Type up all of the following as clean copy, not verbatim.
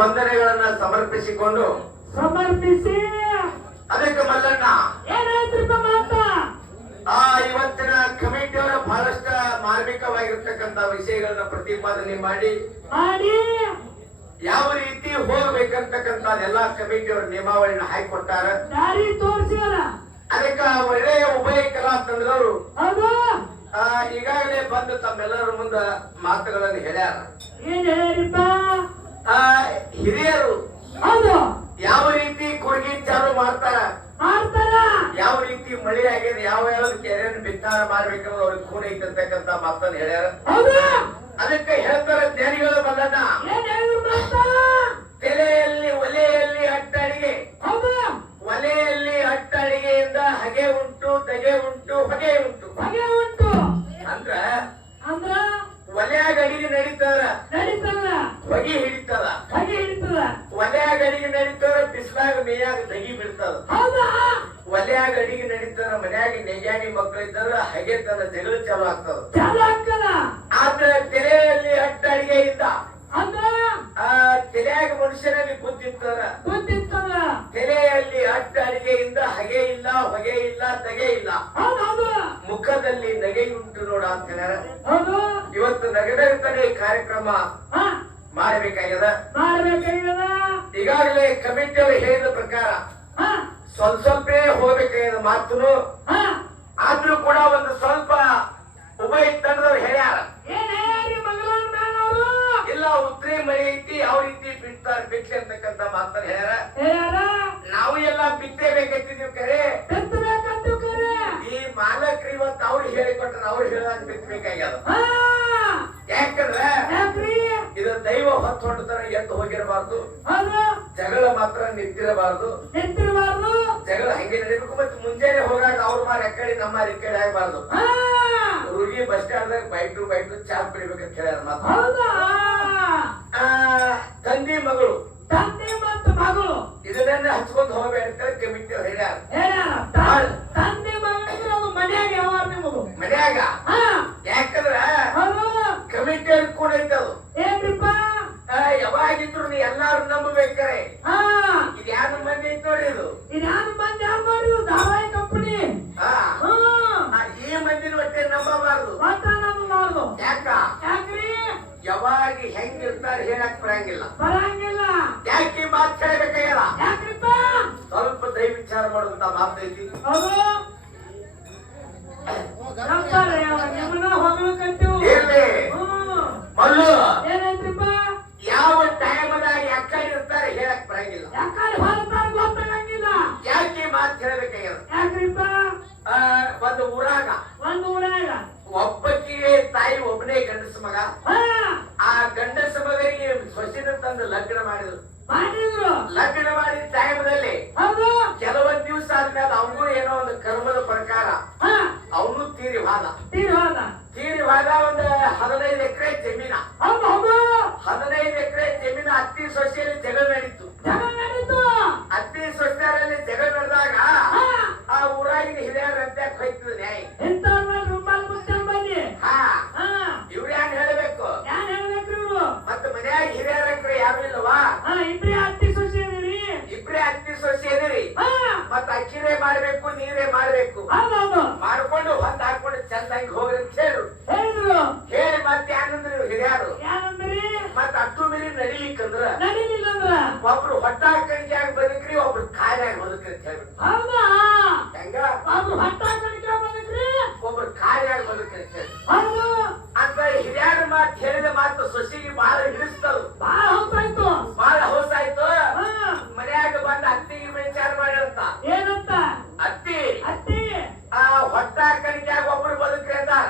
ವಂದನೆಗಳನ್ನ ಸಮರ್ಪಿಸಿ ಅದಕ್ಕೆ ಮಲ್ಲಣ್ಣ ಏನಾಯ್ತ್ರಿಪ್ಪ ಮಾತ ಇವತ್ತಿನ ಕಮಿಟಿಯವರ ಬಹಳಷ್ಟ ಮಾರ್ಮಿಕವಾಗಿರ್ತಕ್ಕಂತ ವಿಷಯಗಳನ್ನ ಪ್ರತಿಪಾದನೆ ಮಾಡಿ ಯಾವ ರೀತಿ ಹೋಗ್ಬೇಕಂತಕ್ಕಂತ ಎಲ್ಲಾ ಕಮಿಟಿಯವರ ನಿಯಮಾವಳಿನ ಹಾಕಿಕೊಟ್ಟಾರ, ದಾರಿ ತೋರಿಸ್ಯಾರ. ಅದಕ್ಕ ಒಳ್ಳೆಯ ಉಭಯ ಕಲಾ ತಂಡದವರು ಹೌದು ಈಗಾಗಲೇ ಬಂದು ತಮ್ಮೆಲ್ಲರ ಮುಂದ ಮಾತುಗಳನ್ನು ಹೇಳ್ಯಾರ. ಏನ್ ಹೇಳ್ಯಾರಿಪ್ಪ? ಹಿರಿಯರು ಹೌದು ಯಾವ ರೀತಿ ಕೊಡುಗೆ ಚಾಲು ಮಾಡ್ತಾರ, ಯಾವ ರೀತಿ ಮಳೆ ಆಗಿದೆ, ಯಾವ ಯಾವ ಕೆರೆಯನ್ನು ಬಿತ್ತಾರ ಮಾಡ್ಬೇಕನ್ನೋದು ಅವ್ರಿಗೆ ಖೂನ್ ಐತಂತಕ್ಕಂತ ಮಾತನ್ನು ಹೇಳ್ಯಾರ. ಅದಕ್ಕೆ ಹೇಳ್ತಾರ ಜ್ಞಾನಿಗಳು ಬಲ್ಲಣ್ಣ, ತೆಲೆಯಲ್ಲಿ ಒಲೆಯಲ್ಲಿ ಅಟ್ಟಡಿಗೆ, ಒಲೆಯಲ್ಲಿ ಅಟ್ಟಡಿಗೆಯಿಂದ ಹಗೆ ಉಂಟು, ತೆಗೆ ಉಂಟು, ಹೊಗೆ ಉಂಟು. ಅಂದ್ರ ಒಲೆಯಾಗ ಅಡಿಗೆ ನಡೀತಾರ, ಹೊಗೆ ಹಿಡಿತದ. ಒಲೆಯಾಗ ಅಡಿಗೆ ನಡೀತಾರ, ಬಿಸಿಲಾಗ ಮೇಯಾಗ ದಗಿ ಬೀಳ್ತದ. ಒಲೆಯಾಗ ಅಡಿಗೆ ನಡೀತಾರ, ಮನ್ಯಾಗ ನೆಗ್ಯಾನಿ ಮಕ್ಕಳಿದ್ದಾರ, ಹಾಗೆ ತನ್ನ ಜಗಳ ಚಾಲು ಆಗ್ತದ. ಆದ್ರೆ ತೆರೆಯಲ್ಲಿ ಅಟ್ಟ ಅಡಿಗೆಯಿಂದ ತೆಲೆಯಾಗ ಮನುಷ್ಯನಲ್ಲಿ ಗೊತ್ತಿರ್ತಾರ, ತೆಲೆಯಲ್ಲಿ ಅಟ್ಟ ಅಡಿಗೆಯಿಂದ ಹಗೆ ಇಲ್ಲ, ಹೊಗೆ ಇಲ್ಲ, ತೆಗೆ ಇಲ್ಲ, ಮುಖದಲ್ಲಿ ನಗೆಯುಂಟು ನೋಡ ಅಂತ ಹೇಳ್ಯಾರ. ಇವತ್ತು ನಗನಗತಾನೆ ಕಾರ್ಯಕ್ರಮ ಮಾಡಬೇಕಾಗ್ಯದ. ಈಗಾಗಲೇ ಕಮಿಟಿಯವರು ಹೇಳಿದ ಪ್ರಕಾರ ಸ್ವಲ್ಪ ಹೋಗ್ಬೇಕಾಗ್ಯದ ಮಾತುನು. ಆದ್ರೂ ಕೂಡ ಒಂದು ಸ್ವಲ್ಪ ಉಭಯ ತಂಡದವ್ರು ಹೇಳ್ಯಾರ, ಇಲ್ಲ ಉತ್ರಿ ಮಳೆ ಐತಿ, ಯಾವ ರೀತಿ ಬಿಡ್ತಾರ ಬಿಡ್ಲಿ ಅಂತಕ್ಕಂತ ಮಾತನ್ನ ಹೇಳ್ಯಾರ. ನಾವು ಎಲ್ಲ ಬಿತ್ತೇಬೇಕಂತಿದೀವಿ ಕರೆ, ಈ ಮಾಲಕರು ಇವತ್ತು ಅವ್ರು ಹೇಳಿಕೊಟ್ರ ಅವ್ರು ಹೇಳಕ್ ಬಿತ್ತಬೇಕಾಗ್ಯದ. ಯಾಕಂದ್ರೆ ಇದು ದೈವ ಹೊತ್ತು ಹೊಂಟತನ ಎದ್ದು ಹೋಗಿರಬಾರ್ದು, ಜಗಳ ಮಾತ್ರ ನಿಂತಿರಬಾರ್ದು. ಜಗಳ ಹಂಗೆ ನಡೀಬೇಕು. ಮತ್ತೆ ಮುಂಜಾನೆ ಹೋಗಾಗ ಅವ್ರ ಮಾರ ಎಕ್ಕಡಿ ನಮ್ಮ ಮಾರ ಎಕ್ಕಡಿ ಆಗಬಾರ್ದು. ಹುಡುಗಿ ಬಸ್ ಸ್ಟ್ಯಾಂಡ್ ದಾಗ ಬೈಟು ಚಾ ಕುಡಿಬೇಕಂತ ಹೇಳ್ಯಾರ. ಮಾತ್ರ ತಂದೆ ಮಗಳು ಇದನ್ನೇ ಹಚ್ಕೊಂಡ್ ಹೋಗ್ಬೇಕ ಕಮಿಟಿ ಹೇಳ್ಯಾರ. ಮನ್ಯಾಗ ಯಾಕಂದ್ರ ಕಮಿಟಿಯವ್ರಿಗೆ ಕೂಡ ಐತದು. ಯಾವಾಗಿದ್ರು ನೀ ಎಲ್ಲಾರು ನಂಬಬೇಕಾರೆ ಇದು ಯಾರು ಮಂದಿ ಐತ್ ನೋಡಿ, ಇದು ಧಾರಾವಾಹಿ ಕಂಪನಿ. ಈ ಮಂದಿನ ಒಟ್ಟೆ ನಂಬಬಾರ್ದು. ಯಾಕ್ರಿ ಯಾವಾಗ ಹೆಂಗಿರ್ತಾರೆ ಹೇಳಕ್ ಬರಂಗಿಲ್ಲ. ಯಾಕೆ ಮಾತು ಹೇಳಬೇಕಾಗಿಲ್ಲ, ಸ್ವಲ್ಪ ದಯ ವಿಚಾರ ಮಾಡುವಂತ ಮಾತೈತಿ. ಮಲ್ಲು ಯಾವ ಟೈಮದಾಗ ಯಾಕೆ ಇರ್ತಾರೆ ಹೇಳಕ್ ಬರಂಗಿಲ್ಲ. ಯಾಕೆ ಮಾತು ಹೇಳಬೇಕಾಗಿಲ್ಲ. ಒಂದು ಊರಾಗ ಒಬ್ಬಕಿಗೆ ತಾಯಿ ಒಬ್ಬನೇ ಗಂಡಸ ಮಗ. ಆ ಗಂಡಸ ಮಗನಿಗೆ ಸೊಸಿನ ತಂದು ಲಗ್ನ ಮಾಡಿದ್ರು. ಲಗ್ನ ಮಾಡಿದ ಟೈಮದಲ್ಲಿ ಕೆಲವೊಂದ್ ದಿವಸ ಆದ್ಮೇಲೆ ಅವನು ಏನೋ ಒಂದು ಕರ್ಮದ ಪ್ರಕಾರ ಅವನು ತೀರಿ ಹೋದ. ಒಂದು 15 ಎಕರೆ ಜಮೀನ, 15 ಎಕರೆ ಜಮೀನ ಅತ್ತಿ ಸೊಸೆಯಲ್ಲಿ ಜಗಳ ನಡೀತು. ಅತ್ತಿ ಸೊಸೆಯರಲ್ಲಿ ಜಗಳ ನಡೆದಾಗ ಆ ಊರಾಗಿನ ಹಿರಿಯರ ಅಂತ ಹೋಯ್ತದ ನ್ಯಾಯ. ಇವ್ರು ಯಾರು ಹೇಳ್ಬೇಕು? ಮತ್ತೆ ಮನ್ಯಾಗ ಹಿರಿಯರ ಯಾರು ಇಲ್ಲವಾ? ಇಬ್ರೇ ಅತ್ತಿ ಸೊಸೆ ಇದೀರಿ. ಮತ್ತ ಅಕ್ಕಿರೇ ಮಾಡ್ಬೇಕು, ನೀರೇ ಮಾಡ್ಬೇಕು. ಮಾಡ್ಕೊಂಡು ಹೊತ್ತು ಹಾಕೊಂಡು ಚಂದಾಗಿ ಹೋಗ್ರಿ ಅಂತ ಹೇಳಿ ಮತ್ತೆ ಏನಂದ್ರಿ ಹಿರಿಯರು? ಮತ್ತ ಅಟ್ಟು ಮೀರಿ ನಡಿಲಿಕ್ಕಂದ್ರ ಒಬ್ರು ಹೊಟ್ಟ ಕಣಿಗೆ ಬದುಕ್ರಿ, ಒಬ್ರು ಖಾಲಿಯಾಗಿ ಬದುಕ್ರಿ ಅಂತ ಹೇಳ್ಬಿಟ್ಟು. ಹೆಂಗ ಒಬ್ರು ಖಾಲಿಯಾಗಿ ಬದುಕ್ರಿ ಅಂತ ಹೇಳಿ ಅಂತ ಹಿರಿಯರ ಮಾತು ಹೇಳಿದ ಮಾತು ಸೊಸಿಗೆ ಬಹಳ ಹಿಡಿಸ್ತದ, ಬಹಳ ಹೊಸಾಯ್ತು. ಮನ್ಯಾಗ ಬಂದ ಅತ್ತಿಗೆ ವಿಚಾರ ಮಾಡಿರಂತ. ಏನಂತ? ಅತ್ತಿ ಹೊಟ್ಟ ಕಣಿಗ್ಯಾಗ ಒಬ್ರು ಬದುಕ್ರಿ ಅಂದಾರ,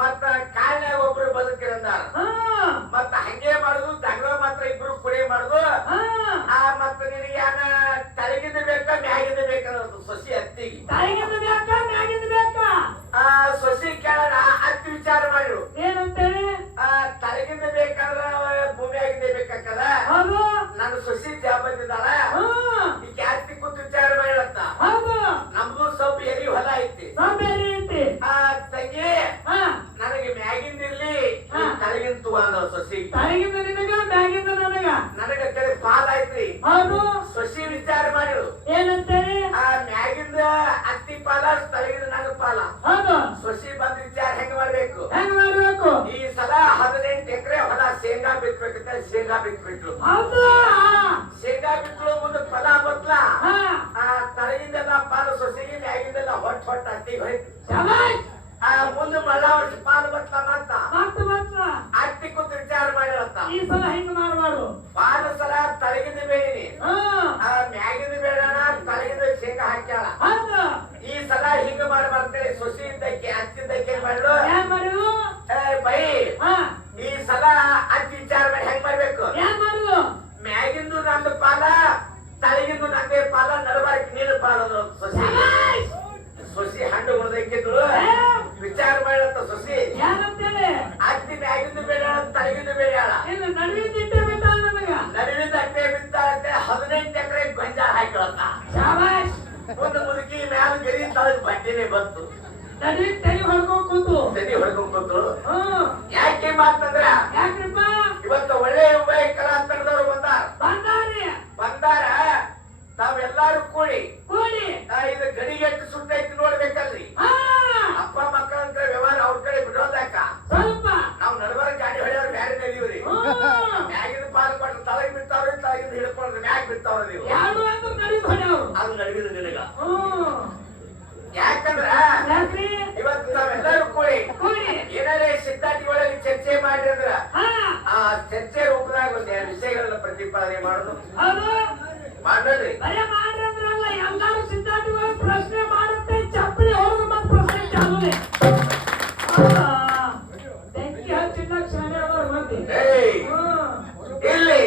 ಮತ್ತ ಕಾಯಿನ್ಯಾಗ ಒಬ್ರು ಬದುಕ್ರಿ ಅಂದಾರ. ಮತ್ತ ಹಂಗೆ ಮಾಡುದು ಜಗಳ ಮಾತ್ರ ಇಬ್ರು ಕುಡಿ ಮಾಡುದು. ಮತ್ತ ನಿನಗೆ ಏನ ತಲೆಗಿಂದ ಬೇಕಾ ಮ್ಯಾಗಿಂದ ಬೇಕನ್ನೋದು ಸೊಸಿ ಅತ್ತಿಗೆ. ಸೊಸಿ ಕೇಳ ಅತ್ತಿ ವಿಚಾರ ಮಾಡಿರು. ಏನಂತೇಳಿ? ತಲೆಗಿಂದ ಬೇಕಾದ್ರ ಭೂಮಿಯಾಗಿಂದ ಬೇಕಾಕದ, ಅಂತೇಳಿ ಶೇಂಗಾ ಬಿಟ್ಬಿಟ್ರು. ಹೌದು. ಶೇಂಗಾ ಬಿಟ್ರು ಮುಂದೆ ಫಲ ಬತ್ಲ ಆ ತಳಗಿಂದೆಲ್ಲ ಪಾಲು ಸೊಸೆಗೆ ಮ್ಯಾಗಿಂದೆಲ್ಲ ಹೊಟ್ಟು ಅತ್ತಿಗೆ ಹೋಯ್ತು. ಮುಂದೆ ಮಳ್ಳ ವರ್ಷ ಪಾಲು ಬತ್ಲ ಮತ್ತ ಅತ್ತಿ ಕೂತ್ ವಿಚಾರ ಮಾಡಿರತ್ತ ಈ ಸಲ ಹೆಂಗ್ ಮಾಡ್ಬಾರ್ದು. ಪಾಲು ಸಲ ತಳಗಿಂದ ಬೇಡಿನಿ ಮ್ಯಾಗಿಂದ ಬೇಡಣ ತಳಗಿಂದ ಶೇಂಗಾ ಹಾಕ್ಯಾಳ. ಈ ಸಲ ಹಿಂಗ ಮಾಡಿ ಬರ್ತೇನೆ ಸೊಸಿ ಇದ್ದಕ್ಕೆ ಅತ್ತಿದ್ದಕ್ಕೆ ಮಾಡು ಏನ್ ಮಾಡಿದ್ರು ಬೈ ಈ ಸಲ ಅತ್ತಿ ವಿಚಾರ ಮಾಡಿ ಹೆಂಗ್ ಮಾಡ್ಬೇಕು. ಏನ್ ಮಾಡುದು ಮ್ಯಾಗಿಂದು ನಂದು ಪಾಲ ತಳಗಿಂದು ನಂದೇ ಪಾಲ ನಡಬಾರಕ್ ನೀನು ಪಾಲ ಸೊಸಿ ಸೊಸಿ ಹಣ್ಣು ಹೊಡೆದಕ್ಕಿದ್ರು ವಿಚಾರ ಮಾಡತ್ತ ಸೊಸಿ ಏನಂತೇಳಿ ಅತ್ತಿ ಮ್ಯಾಗಿಂದು ಬೇಡ ತಳಗಿಂದು ಬೇಡ ಇನ್ನು ನಡುವಿನ ಇಟ್ಟೆ ಬಿಟ್ಟ ನನಗ ನಡುವಿನ ಅಟ್ಟೆ ಬಿತ್ತ 18 ಎಕರೆ ಗೊಂಜಾಳ ಹಾಕಿಳತ್ತ. ಶಾಬಾಷ್. ಒಂದು ಮುದುಕಿ ಮ್ಯಾಲ ಗರಿ ತಳಗ್ ಬಡ್ಡಿನೇ ಬಂತು. ನಡುವಿನ ತಲೆ ಹೊಡ್ಕೊಂಡ್ ಕೂತು ತಲೆ ಹೊಡ್ಕೊಂಡ್ ಕೂತು. ಯಾಕೆ ಮಾತಂದ್ರ ಯಾಕ್ರಿಪ್ಪ ಇವತ್ತು ಒಳ್ಳೆ ಉಭಯ ಕಲಾಂತರದವ್ರು ಬಂದಾರ ತಾವೆಲ್ಲಾರು ಕೂಡಿ ಇದು ಗಡಿಗೆಟ್ಟು ಸುಟ್ಟೈತಿ ನೋಡ್ಬೇಕಲ್ರಿ. ಅಪ್ಪ ಮಕ್ಕಳಂತ ವ್ಯವಹಾರ ಅವ್ರ ಕಡೆ ಬಿಡೋದಾಕ ಸ್ವಲ್ಪ ನಾವ್ ನಡಬಾರ ಗಾಡಿ ಹೊಡೆಯವ್ರು ಬ್ಯಾರೆ ನದೀವ್ರಿ. ಮ್ಯಾಗಿನ ಪಾಲ್ ಕೊಟ್ರೆ ತಳಗ್ ಬಿಡ್ತಾವ್ರಿ ತಳಗಿಂದ ಹಿಡ್ಕೊಂಡ್ರೆ ಮ್ಯಾಗ್ ಬಿಡ್ತಾವ್ರ ನೀವು ಅದು ನಡವಿದ ನಿನಗ. ಯಾಕಂದ್ರ ಇವತ್ತು ನಾವೆಲ್ಲರೂ ಕೂಡಿ ಏನಾರೇ ಸಿದ್ಧಾಂತಿ ಒಳಗೆ ಚರ್ಚೆ ಮಾಡಿ ಅಂದ್ರ ಆ ಚರ್ಚೆ ರೂಪದಾಗ ಒಂದ್ 2 ವಿಷಯಗಳನ್ನ ಪ್ರತಿಪಾದನೆ ಮಾಡುದು ಮಾಡ್ರಿ. ಎಲ್ಲಾರು ಸಿದ್ಧಾಂತಿಗಳು ಪ್ರಶ್ನೆ ಮಾಡುತ್ತೆ ಚಪ್ಪಲಿ ಹೊರದು ಮತ್ತೆ ಪ್ರಶ್ನೆ ಚಾಲುವೆ ಬೆಂಕಿ ಹಚ್ಚಿನ ಕ್ಷಣೆ ಅವರು ಮಂದಿ ಇಲ್ಲಿ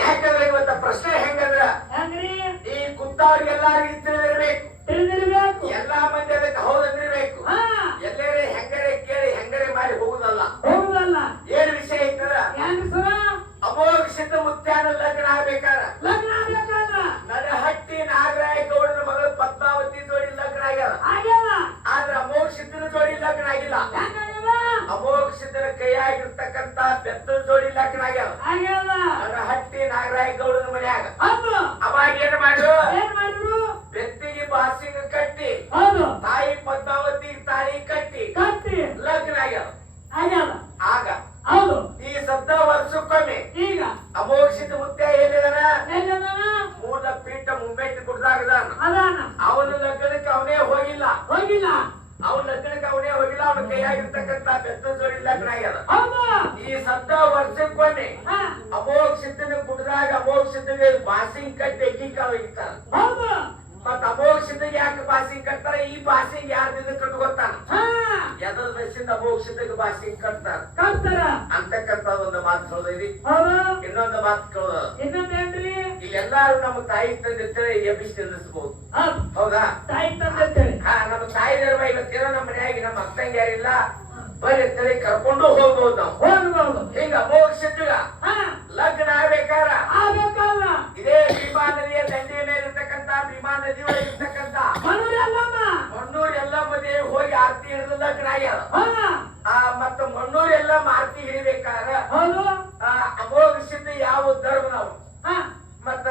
ಯಾಕಂದ್ರೆ ಇವತ್ತ ಪ್ರಶ್ನೆ ಹೆಂಗಂದ್ರ ಹೆಂಗ್ರಿ ಈ ಕುಂತವ್ರಿಗೆಲ್ಲಾರಿಗೆ ತಿಳಿದಿರ್ಬೇಕು ಎಲ್ಲಾ ಮಂದಿ ಅದಕ್ಕೆ ಹೌದಂದಿರ್ಬೇಕು. ಎಲ್ಲರೇ ಹೆಂಗರೆ ಕೇಳಿ ಹೆಂಗರೆ ಮಾಡಿ ಹೋಗುದಲ್ಲ. ಏನ್ ವಿಷಯ ಐತಂದ್ರ ಅಮೋಘ ಸಿದ್ಧ ಮುತ್ಯಾನ ಲಗ್ನ ಆಗ್ಬೇಕಾರ ನಡಹಟ್ಟಿ ನಾಗರಾಯ ಗೌಡನ ಮಗಳು ಪದ್ಮಾವತಿ ಜೋಡಿ ಲಗ್ನ ಆಗ್ಯಾರ. ಆದ್ರ ಅಮೋಘ ಸಿದ್ಧನ ಜೋಡಿ ಲಗ್ನ ಆಗಿಲ್ಲ. ಅಮೋಘ ಸಿದ್ಧನ ಕೈಯಾಗಿರ್ತಕ್ಕಂತ ಬೆತ್ತದ ಜೋಡಿ ಲಗ್ನ ಆಗ್ಯಾರ. ನಡಹಟ್ಟಿ ನಾಗರಾಯ ಗೌಡನ ಮನ್ಯಾಗ ಅವಾಗ ಏನ್ ಮಾಡಿದ್ರು ಬೆತ್ತಿಗೆ ಬಾಸಿಂಗ ಕಟ್ಟಿ ತಾಯಿ ಪದ್ಮಾವತಿ ತಾಳಿ ಕಟ್ಟಿ ಲಗ್ನ ಆಗ್ಯಾರ. ಆಗ ಈ ಸದ್ದ ವರ್ಷಕ್ಕೊಮ್ಮೆ ಈಗ ಅಮೋಘಿಸಿದ ಮುತ್ಯ ಎಲ್ಲಿದಾನ ಮೂಲ ಪೀಠ ಮುಂಬೈಟ್ ಕುಡ್ದಾಗದಾನ. ಅವನ ಲಗ್ನಕ್ಕೆ ಅವನೇ ಹೋಗಿಲ್ಲ. ಅವನ ಲಗ್ನಕ್ಕೆ ಅವನೇ ಹೋಗಿಲ್ಲ. ಅವನ ಕೈಯಾಗಿರ್ತಕ್ಕಂತ ಬೆತ್ತ ಜೋಡಿ ಲಗ್ನ ಆಗ್ಯದ. ಈ ಸದ್ದ ವರ್ಷಕ್ಕೊಮ್ಮೆ ಅಮೋಘ ಸಿದ್ಧನ ಕುಡ್ದಾಗ ಅಮೋಘ ಸಿದ್ಧಗೆ ಬಾಸಿಂಗ್ ಕಟ್ಟಿ ಎಗ್ಗಿಕಾವ ಇರ್ತಾರ. ಮತ್ತ ಅಮೋಘ ಸಿದ್ಧಗೆ ಯಾಕೆ ಬಾಸಿಂಗ್ ಕಟ್ತಾರ ಈ ಬಾಸಿಂಗ್ ಯಾರದಿಂದ ಕಟ್ಟು ಗೊತ್ತಾನ ಎದರ ದಶಿಂದ ಅಮೋಘ ಸಿದ್ಧಗೆ ಬಾಸಿಂಗ್ ಕಟ್ತಾರ ಅಂತಕ್ಕಂತ ಒಂದು ಮಾತು ಹೇಳೋದ್ರಿ. ಇನ್ನೊಂದು ಮಾತು ಕೇಳೋದು ಇಲ್ಲೆಲ್ಲಾರು ನಮ್ಮ ತಾಯಿ ತಂದೆ ಎಬ್ಬಿಸಿ ನಿಲ್ಲಿಸಬಹುದು. ಹೌದಾ ನಮ್ಮ ತಾಯಿ ನೆರವ ಇವತ್ತೇನೋ ನಮ್ಮ ಮನೆಯಾಗಿ ನಮ್ಮ ಅಕ್ಕಂಗೆ ಯಾರಿಲ್ಲ ಬರೀ ಅಂತೇಳಿ ಕರ್ಕೊಂಡು ಹೋಗ್ಬಹುದು ನಾವು. ಹಿಂಗ ಅಮೋಘ ಸಿದ್ಧಗ ಲಗ್ನ ಆಗ್ಬೇಕಾರ ಇದೇ ಭೀಮಾ ನದಿಯ ದಂಡೆಯ ಮೇಲೆ ಇರ್ತಕ್ಕಂತ ಭೀಮಾ ನದಿ ಒಳಗೆ ಇರ್ತಕ್ಕಂತ ಮಣ್ಣೂರ್ ಎಲ್ಲಮ್ಮ ದೇವಿ ಹೋಗಿ ಆರತಿ ಹಿಡಿದು ಲಗ್ನ ಆಗ್ಯಾರ. ಮತ್ತ ಮಣ್ಣೂರ್ ಎಲ್ಲಮ್ಮ ಆರತಿ ಹಿಡಿಬೇಕಾರ ಅಮೋಘ ಸಿದ್ಧ ಯಾವ ಧರ್ಮದವ್ ಮತ್ತ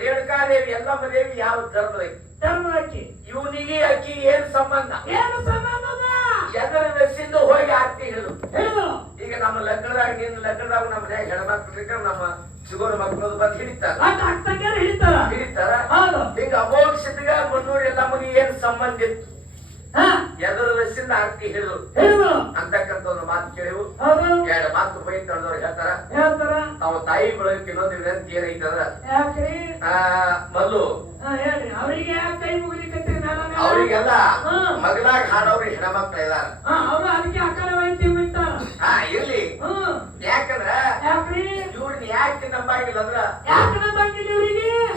ರೇಣುಕಾದೇವಿ ಎಲ್ಲಮ್ಮ ದೇವಿ ಯಾವ ಧರ್ಮದೈತಿ ಇವನಿಗೆ ಅಕ್ಕಿ ಏನ್ ಸಂಬಂಧ ಎದರ ದಸಿಂದ ಹೋಗಿ ಆರತಿ ಹಿಡಿದು. ಈಗ ನಮ್ಮ ಲಗ್ನದಾಗ ನಿನ್ನ ಲಗ್ನದಾಗ ನಮ್ಮ ಮನ್ಯಾಗ ಹೆಣ್ಮಕ್ಳಿಗೆ ನಮ್ಮ ಸಿಗೋರ ಮಕ್ಕಳು ಬಂದು ಹಿಡಿತಾರ. ಹಿಂಗ ಅಮೋಘ ಸಿದ್ಧಗ ಮಣ್ಣೂರ್ ಎಲ್ಲಮ್ಮನಿಗೆ ಏನ್ ಸಂಬಂಧ ಇತ್ತು ಎದರ ದಸಿಂದ ಆರತಿ ಹಿಡಿದು ಅಂತಕ್ಕಂತ ಒಂದು ಮಾತು ಕೇಳಿವು. 2 ಮಾತು ಬೈ ತಂದವ್ರು ಹೇಳ್ತಾರ ತಾವು ತಾಯಿ ಬಳಗಕ್ಕೆ ಇನ್ನೊಂದು ವಿನಂತಿ ಏನೈತಂದ್ರ ಮೊದಲು ಅವ್ರಿಗೆಲ್ಲ ಮಗಲಾಗ ಹಾಡೋರು ಹೆಣ್ಮಕ್ಳು ಇದಾರ. ಇರ್ಲಿ ಯಾಕಂದ್ರ ಇವ್ರನ್ನ ಯಾಕೆ ನಂಬಾಗಿಲ್ಲ ಅಂದ್ರ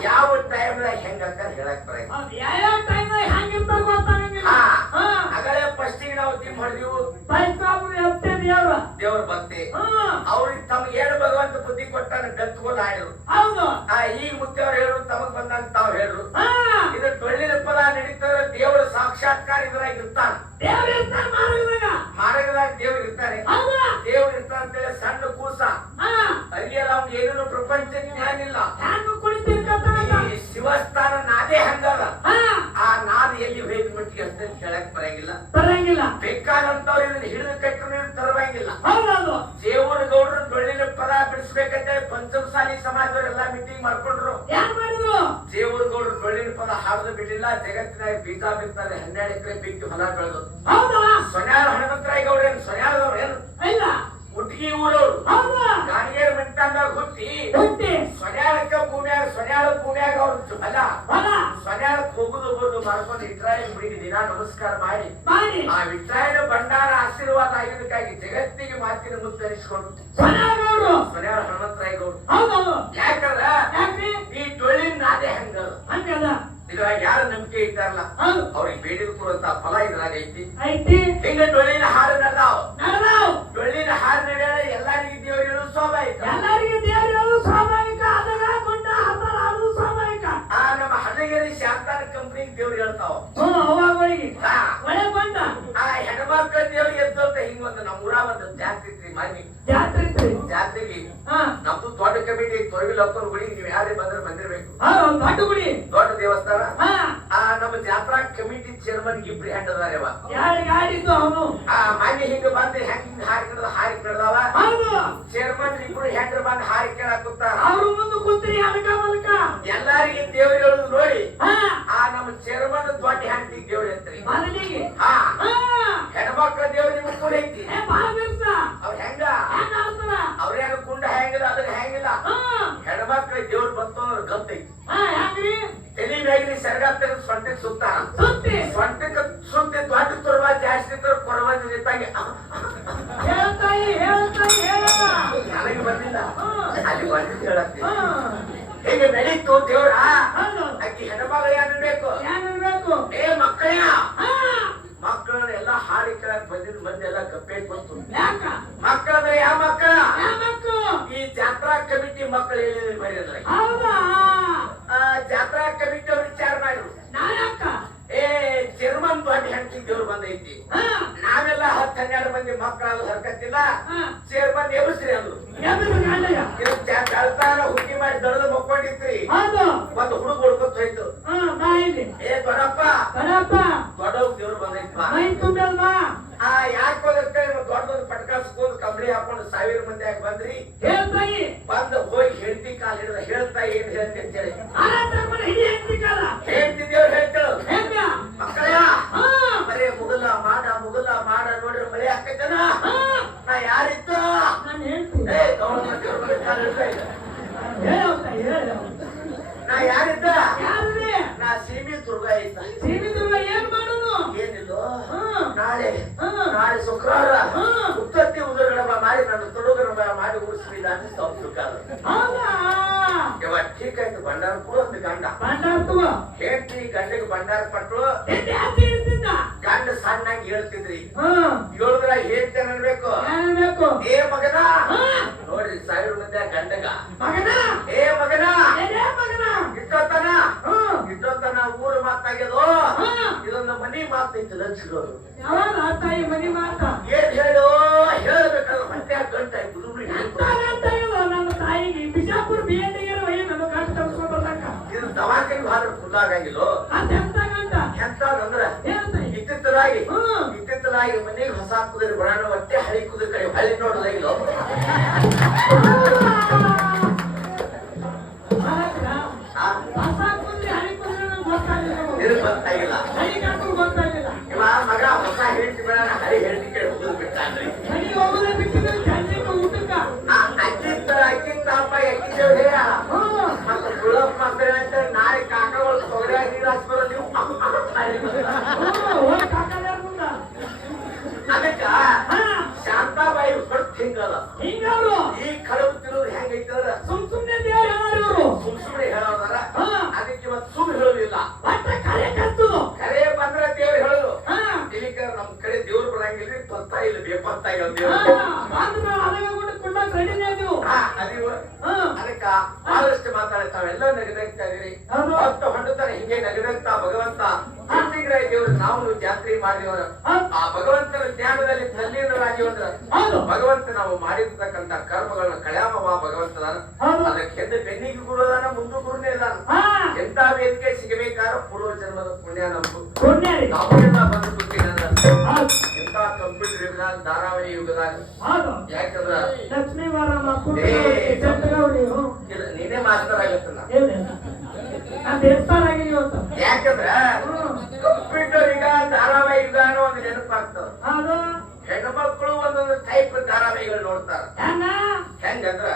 ಯಾವ ಟೈಮ್ದಾಗ ಹೆಂಗಂತ ಹೇಳಕ್ ಬರಂಗಿಲ್ಲ. ಫಸ್ಟಿಗೆ ನಾವು ತಿಮ್ ಹೊಡೆದಿವು ದೇವ್ರ ಭಕ್ತಿ ಅವ್ರಿಗೆ ತಮ್ಗೆ ಏನು ಭಗವಂತ ಬುದ್ಧಿ ಕೊಟ್ಟಾನ ಗತ್ಕೊಂಡು ಆಡಿರು. ಈಗ ಮುತ್ತವ್ರು ಹೇಳು ತಮಗ್ ಬಂದಂತ ತಾವ್ ಹೇಳ್ರು. ಇದು ಟೊಳ್ಳಿನ ಫಲ ನಡೀತದ ದೇವರ ಸಾಕ್ಷಾತ್ಕಾರ ಇದ್ರಾಗ ಇರ್ತಾನ. ಮಾರ್ಗದಾಗ ದೇವ್ರು ಇರ್ತಾರೆ. ದೇವ್ರು ಇರ್ತಾನ ಅಂತೇಳಿ ಸಣ್ಣ ಕೂಸ ಅಲ್ಲಿಯಲ್ಲ ಅವ್ನಿಗೆ ಏನೇನು ಪ್ರಪಂಚ ಜ್ಞಾನಿಲ್ಲ. ಈ ಶಿವಸ್ಥಾನ ನಾದೇ ಹಂಗದ ಆ ನಾದ ಎಲ್ಲಿ ಹೋಗಿ ಮಟ್ಟಿಗೆ ಅಂತ ಹೇಳಕ್ ಬರಂಗಿಲ್ಲ. ಬೇಕಾದಂತವ್ರು ಇದನ್ನ ಹಿಡಿದು ಕಟ್ಟರು ತರವಂಗಿಲ್ಲ. ದೇವರ ಗೌಡ್ರು ಡೊಳ್ಳಿನ ಪದ ಬಿಡಿಸ್ಬೇಕಂತ ಪಂಚಮಸಾಲಿ ಸಮಾಜದವರೆಲ್ಲ ಮೀಟಿಂಗ್ ಮಾಡ್ಕೊಂಡ್ರು. ಯಾರು ಮಾಡಿದ್ರು? ದೇವರುಗೌಡರು ಡೊಳ್ಳಿನ ಪದ ಹಾಡೋದು ಬಿಡ್ಲಿಲ್ಲ. ಜಗತ್ತಿನಾಗ ಬೀಜ ಬಿತ್ತಾರೆ 12 ಎಕರೆ ಬಿತ್ತಿ ಹೊಲ ಬೆಳೆದು. ಹೌದಾ? ಸೊನ್ಯಾಳ ಹನುಮಂತರಾಯ ಗೌಡ್ರೇನು ಸೊನ್ಯಾಳದವ್ರೇನು ಇಲ್ಲ. ಹುಟ್ಟಿಗೆ ಊರವ್ರು. ಹೌದಾ? ಗಾಣಿಗೇರ ಮೆಂಟಾಂದಾಗ ಹುಟ್ಟಿ ಸೊನ್ಯಾಳಕ್ಕ ಭೂಮಿಯಾಗ ಸೊನ್ಯಾಳ ಭೂಮಿಯಾಗ ಅವ್ರ ಹೊಲ ಸೊನ್ಯಾಳಕ್ ಹೋಗುದು ಬರುದು ಮಾಡ್ಕೊಂಡು ವಿಟ್ರಾಯನ ಗುಡಿಗೆ ದಿನ ನಮಸ್ಕಾರ ಮಾಡಿ ಆ ವಿಟ್ರಾಯನ ಭಂಡಾರ ಆಶೀರ್ವಾದ ಆಗಿದ್ದಕ್ಕಾಗಿ ಜಗತ್ತಿಗೆ ಮಾತಿನ ಮುತ್ತರಿಸಿಕೊಂಡು ಸೊನ್ಯಾಳ ಹನುಮಂತರಾಯ ಗೌಡ್ರು. ಯಾಕಂದ್ರ ಈ ಡೊಳ್ಳಿನ ನಾದೆ ಹಂಗದ. ಇದ್ರಾಗ ಯಾರ ನಂಬಿಕೆ ಇಟ್ಟಾರಲ್ಲ ಅವ್ರಿಗೆ ಬೇಡಿದ ಕೊಡುವಂತ ಫಲ ಇದ್ರಾಗ ಐತಿ. ಹಿಂಗ ಡೊಳ್ಳಿನ ಹಾಡು ನಡೆದಾವ್. ಡೊಳ್ಳಿನ ಹಾಡು ನಡೆಯ ಎಲ್ಲರಿಗೂ ದೇವ್ರು ಹೇಳೋದು ಸ್ವಾಭಾವಿಕ. ನಮ್ಮ ಹಳ್ಳಗಿರಿ ಶಾಂತಾನ ಕಂಪ್ನಿಗೆ ದೇವ್ರು ಹೇಳ್ತಾವ. ಆ ಹೆಣ್ಮಕ್ಳ ದೇವ್ರು ಎದ್ದೋತ ಹಿಂಗ ಒಂದು ನಮ್ಮ ಊರಾಗ ಒಂದು ಜಾತ್ರೆ ಇತ್ರಿ. ಮನೆ ಜಾತ್ರೆಗೆ ನಮ್ದು ದೊಡ್ಡ ಕಮಿಟಿ ತೊರವಿಲಪ್ಪನ ಗುಡಿಗೆ ನೀವ್ ಯಾರೇ ಬಂದಿರ್ಬೇಕು. ದೊಡ್ಡ ದೇವಸ್ಥಾನ. ನಮ್ಮ ಜಾತ್ರಾ ಕಮಿಟಿ ಚೇರ್ಮನ್ ಇಬ್ರು ಹೆಂಡ್ ಅದಾರವ. ಮನೆ ಹಿಂಗ ಬಂದು ಹೆಂಗ್ ಹಾರಿ ಕಡ್ದಾವ. ಚೇರ್ಮನ್ ಇಬ್ರು ಹೆಂಡ್ರ ಬಂದು ಹಾರಿ ಕೇಳಕ್ ಕೂತಾರ. ಎಲ್ಲಾರಿಗೆ ದೇವ್ರು ಹೇಳುದು ನೋಡಿ ನಮ್ಮ ಚೇರ್ಮನ್ ದೊಡ್ಡ ಹೆಂಡತಿ ದೇವ್ರ ಐತ್ರಿ. ಹೆಣ್ಮಕ್ಳ ದೇವ್ರ ನಿಮ್ಗೆ ಕೂಡ ಐತಿ. ಅವ್ರ ಹೆಂಗ ಅವ್ರೇನು ಕುಂಡ ಹೆಂಗಿಲ್ಲ ಅದ್ರ ಹೆಂಗಿಲ್ಲ. ಹೆಣ್ಮಕ್ಳ ದೇವ್ರ ಬಂತಂದ್ರ ಗತ್ತೈತಿ. ತಲಿ ಮ್ಯಾಗಿನ ಸೆರಗ ತೆಗೆದು ಸೊಂಟಕ್ಕೆ ಸುತ್ತಾರ. ಸೊಂಟಕ್ಕೆ ಸುತ್ತಿ ದೊಡ್ಡ ತುರ್ವ ಜಾಸ್ತಿ ಕೊರವ ನಿಂತಾಗಿ ನನಗೆ ಬಂದಿಲ್ಲ ಅಲ್ಲಿ ಬಂದಿದ್ದು ಹೇಳತ್ತಿ. ಹೇಗೆ ಬೆಳೀತು ದೇವ್ರ ಅಕ್ಕಿ ಹೆಣ್ಮಗ ಏನ್ಬೇಕು ಏ ಮಕ್ಕಳ ಮಕ್ಕಳನ್ನ ಎಲ್ಲಾ ಹಾಡಿ ಕೇಳಕ್ ಬಂದಿದ್ ಮಂದಿ ಎಲ್ಲ ಕಪ್ಪೆ ಬಂತು. ಮಕ್ಕಳಂದ್ರೆ ಯಾವ ಮಕ್ಕಳ? ಈ ಜಾತ್ರಾ ಕಮಿಟಿ ಮಕ್ಕಳು ಏನೇನು ಬರೀದ್ರೆ ಜಾತ್ರಾ ಕಮಿಟಿ ಅವ್ರು ವಿಚಾರ ಮಾಡಿದ್ರು. ಏ ಚೇರ್ಮನ್ ದೊಡ್ಡ ಹೆಂಡತಿ ದೇವ್ರು ಬಂದೈತಿ. ನಾವೆಲ್ಲ 10-12 ಮಂದಿ ಮಕ್ಕಳು ಹರ್ಕತ್ತಿಲ್ಲ. ಚೇರ್ಮನ್ ಎಬ್ಸ್ರಿ ಅಂದ್ರು. ಕಳ್ತಾನ ಹುಟ್ಟಿ ಮಾಡಿ ದೊಡ್ಡದು ಮಕ್ಕೊಂಡಿತ್ರಿ. ಒಂದು ಹುಡುಗ ಹುಡ್ಕೊತ್ ಹೋಯ್ತು. ಏ ದೊಡ್ಡಪ್ಪ ದೊಡ್ಡವ್ ದೇವ್ರು ಬಂದೈತಿ. ಯಾಕೆ ದೊಡ್ಡದೊಂದು ಪಟ್ಕಾಸ್ಕೊಂಡು ಕಂಬಳಿ ಹಾಕೊಂಡು 1000 ಮಂದಿ ಆಗಿ ಬಂದ್ರಿ. ಬಂದ ಹೋಗಿ ಹೆಂಡತಿ ಕಾಲ ಹಿಡಿದ ಹೇಳ್ತಾ ಏನ್ ಹೇಳ್ತಿ ಅಂತ ಹೇಳಿ ಹೇಳ್ತಿ ದೇವ್ರು ಹೇಳ್ತೇಳು. ಮಕ್ಕಳ ಬರೇ ಮುಗಲ ಮಾಡ ನೋಡ್ರಿ ಮಳೆ ಹಾಕೈತನ. ನಾ ಯಾರಿತ್ತು ನಾ ಯಾರಿದ್ದ ನಾ ಸೀಮಿ ದುರ್ಗ ಇದ್ದ. ಏನ್ ಮಾಡೋದು? ಏನಿಲ್ಲ ನಾಳೆ ಶುಕ್ರವಾರ ಉತ್ತತ್ತಿ ಉದರಗಡ ಮಾಡಿ ನನ್ನ ತೊಡುಗರ ಮಾಡಿ ಉಳಿಸ್ಬಿಲ್ಲ ಇವ ಠೀಕ್ ಆಯ್ತು. ಭಂಡಾರ ಕೂಡ ಒಂದು ಗಂಡ ಹೇಳ್ತಿ ಗಂಡಿಗೆ ಭಂಡಾರ ಪಟ್ರು. ಗಂಡ ಸಣ್ಣಾಗಿ ಹೇಳ್ತಿದ್ರಿ. ಹೇಳಿದ್ರ ಹೇಳ್ತೇನೆ ಅನ್ಬೇಕು. ಏ ಮಗನ ನೋಡ್ರಿ 1000 ಮಂದಿ ಗಂಡಗ ಏ ಮಗನ ಇಟ್ಟೋತನ ಊರು ಮಾತಾಗ್ಯದು. ಇದೊಂದು ಮನಿ ಮಾತೈತಿ ಲಕ್ಷಗಳು. ಏನ್ ಹೇಳು ಹೇಳ್ಬೇಕಾದ್ರೆ ಮತ್ತೆ ಗಂಟ ನಮ್ಮ ತಾಯಿಗೆ ಬಿಜಾಪುರ ಇದು ದವಾಖಾನೆ ಭಾಳ ಫುಲ್ಲಾಗಿಲ್ಲ. ಎಂತಂದ್ರ ಇತ್ತಿತ್ತಲಾಗಿ ಮನೆಗೆ ಹೊಸ ಕುದುರೆ ಬರೋಣ ಒಟ್ಟೆ ಹಳಿ ಕುದುರೆ ಕಡೆ ಹಳಿ ನೋಡೋದಾಗಿಲ್ಲ. ಗೊತ್ತಾಗಿಲ್ಲ. ಇವ ಮಗ ಹೊಸ ಹೇಳ್ತಿ ಬರೋಣ ಹಳಿ ಹೇಳ್ತಿ ಕಡೆ ಹೋಗುದು ಬಿಟ್ಟಾನ್ರಿ. ಅಕ್ಕಿತ್ತಪ್ಪ ಎಕ್ಕಿದ್ದೇವ್ರಿ. ಮತ್ತೆ ಗುಳಪ್ಪ ಅಂತ ನಾಳೆ ಕಾಕಗಳು ತೊಗರಿಯಾಗಿ ನೀರು ಹಾಕ್ಬರೋ ನೀವು. ಅದಕ್ಕ ಶಾಂತಾಬಾಯಿ ಹೊಟ್ಟು ಹಿಂಗದ. ಈ ಕಳವು ತಿರುವುದು ಹೆಂಗೈತದ ಸುಮ್ನೆ ಹೇಳೋದಾರ. ಅದಕ್ಕೆ ಇವತ್ತು ಸುಮ್ ಹೇಳುದಿಲ್ಲ. ಕರೆ ಬಂದ್ರ ದೇವ್ರು ಹೇಳುದು. ಇಲ್ಲಿಕ ನಮ್ ಕಡೆ ದೇವ್ರು ಬರಂಗಿಲ್ರಿ. ಪತ್ತ ಇಲ್ಲ ಬೇಪತ್ತ ಅದಕ್ಕ ಬಹಳಷ್ಟು ಮಾತಾಡ್ತಾವೆಲ್ಲ ನಗನಗ್ತಾ ಇದೀರಿ. ಹೊಂಡುತ್ತಾನೆ ಹಿಂಗೆ ನಗನಗ್ತಾ ಭಗವಂತ ಹಿಂದಿಗ್ರಾಯ ದೇವ್ರು ನಾವು ಜಾತ್ರೆ ಮಾಡಿದವರು. ಆ ಭಗವಂತನ ಜ್ಞಾನದಲ್ಲಿ ತಲ್ಲೀನರಾಗಿ ಭಗವಂತ ನಾವು ಮಾಡಿರ್ತಕ್ಕಂಥ ಕರ್ಮಗಳನ್ನ ಕಳ್ಯಾಮವ ಭಗವಂತನ. ಅದಕ್ಕೆ ಹೆದ್ದು ಬೆನ್ನಿಗೆ ಗುರುದಾನ ಮುಂದು ಗುರುನೇ ಇದಾನ. ಎಂತ ವೇದಿಕೆ ಸಿಗಬೇಕಾದ ಪೂರ್ವ ಜನ್ಮದ ಪುಣ್ಯ ನಮ್ದು. ನಾವೆಲ್ಲ ಬಂದು ಎಂತ ಕಂಪ್ಯೂಟರ್ ಯುಗದಾಗ ಧಾರಾವಾಹಿ ಯುಗದಾಗ ಯಾಕಂದ್ರ ಲಕ್ಷ್ಮೀ ವಾರ ಚಟ್ಟಗೌಡಿ ಇಲ್ಲ ನೀನೇ ಮಾಸ್ತರ್ ಆಗತ್ತಲ್ಲ ನಾನು ದೇವಸ್ಥಾನ ಇವತ್ತು ಯಾಕಂದ್ರ ಕಂಪ್ಯೂಟರ್ ಈಗ ಧಾರಾವಾಹಿ ಯುಗ ಅನ್ನೋ ಒಂದು ನೆನಪಾಗ್ತದ ಅದು ಹೆಣ್ಮಕ್ಳು ಒಂದೊಂದು ಟೈಪ್ ಧಾರಾವಾಹಿಗಳು ನೋಡ್ತಾರ ಹೆಂಗಂದ್ರ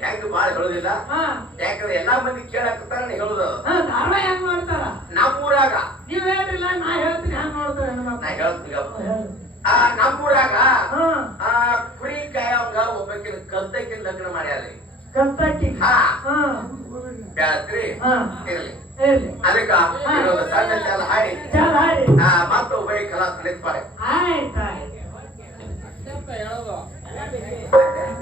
ಹೆಂಗ್ ಬಾಳ ಹೇಳುದಿಲ್ಲ ಯಾಕಂದ್ರೆ ಎಲ್ಲಾ ಮಂದಿ ಕೇಳಾಕತ್ತಾರ ಹೇಳುದು ಧಾರಾವಾಹಿ ಹೆಂಗ್ ನೋಡ್ತಾರ ನಮ್ಮೂರಾಗ ನೀವ್ ಹೇಳ್ರಿಲ್ಲ ನಾ ಹೇಳ್ತೀನಿ ಹೆಂಗ್ ನೋಡ್ತಾರೆ ನಾ ಹೇಳ್ತೀನಿ ನಮ್ಮೂರಾಗ ಕುರಿ ಕಾಯವಂಗ ಒಬ್ಬಕಿನ ಕಂದಕಿನ ಲಗ್ನ ಮಾಡ್ಯಾರಿ ಹಾ ಹೇಳ್ತ್ರಿ ಇರ್ಲಿ ಅದಕ್ಕ ಸಣ್ಣ ಚಾಲ ಹಾಡಿ ಮತ್ತೆ ಒಬ್ಬ ಕಲಾ ಕಲಿತ್ ಆಯ್ತಾಯ್ತು